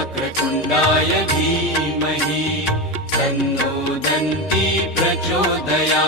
वक्रतुण्डाय धीमहि तन्नो दन्ती प्रचोदया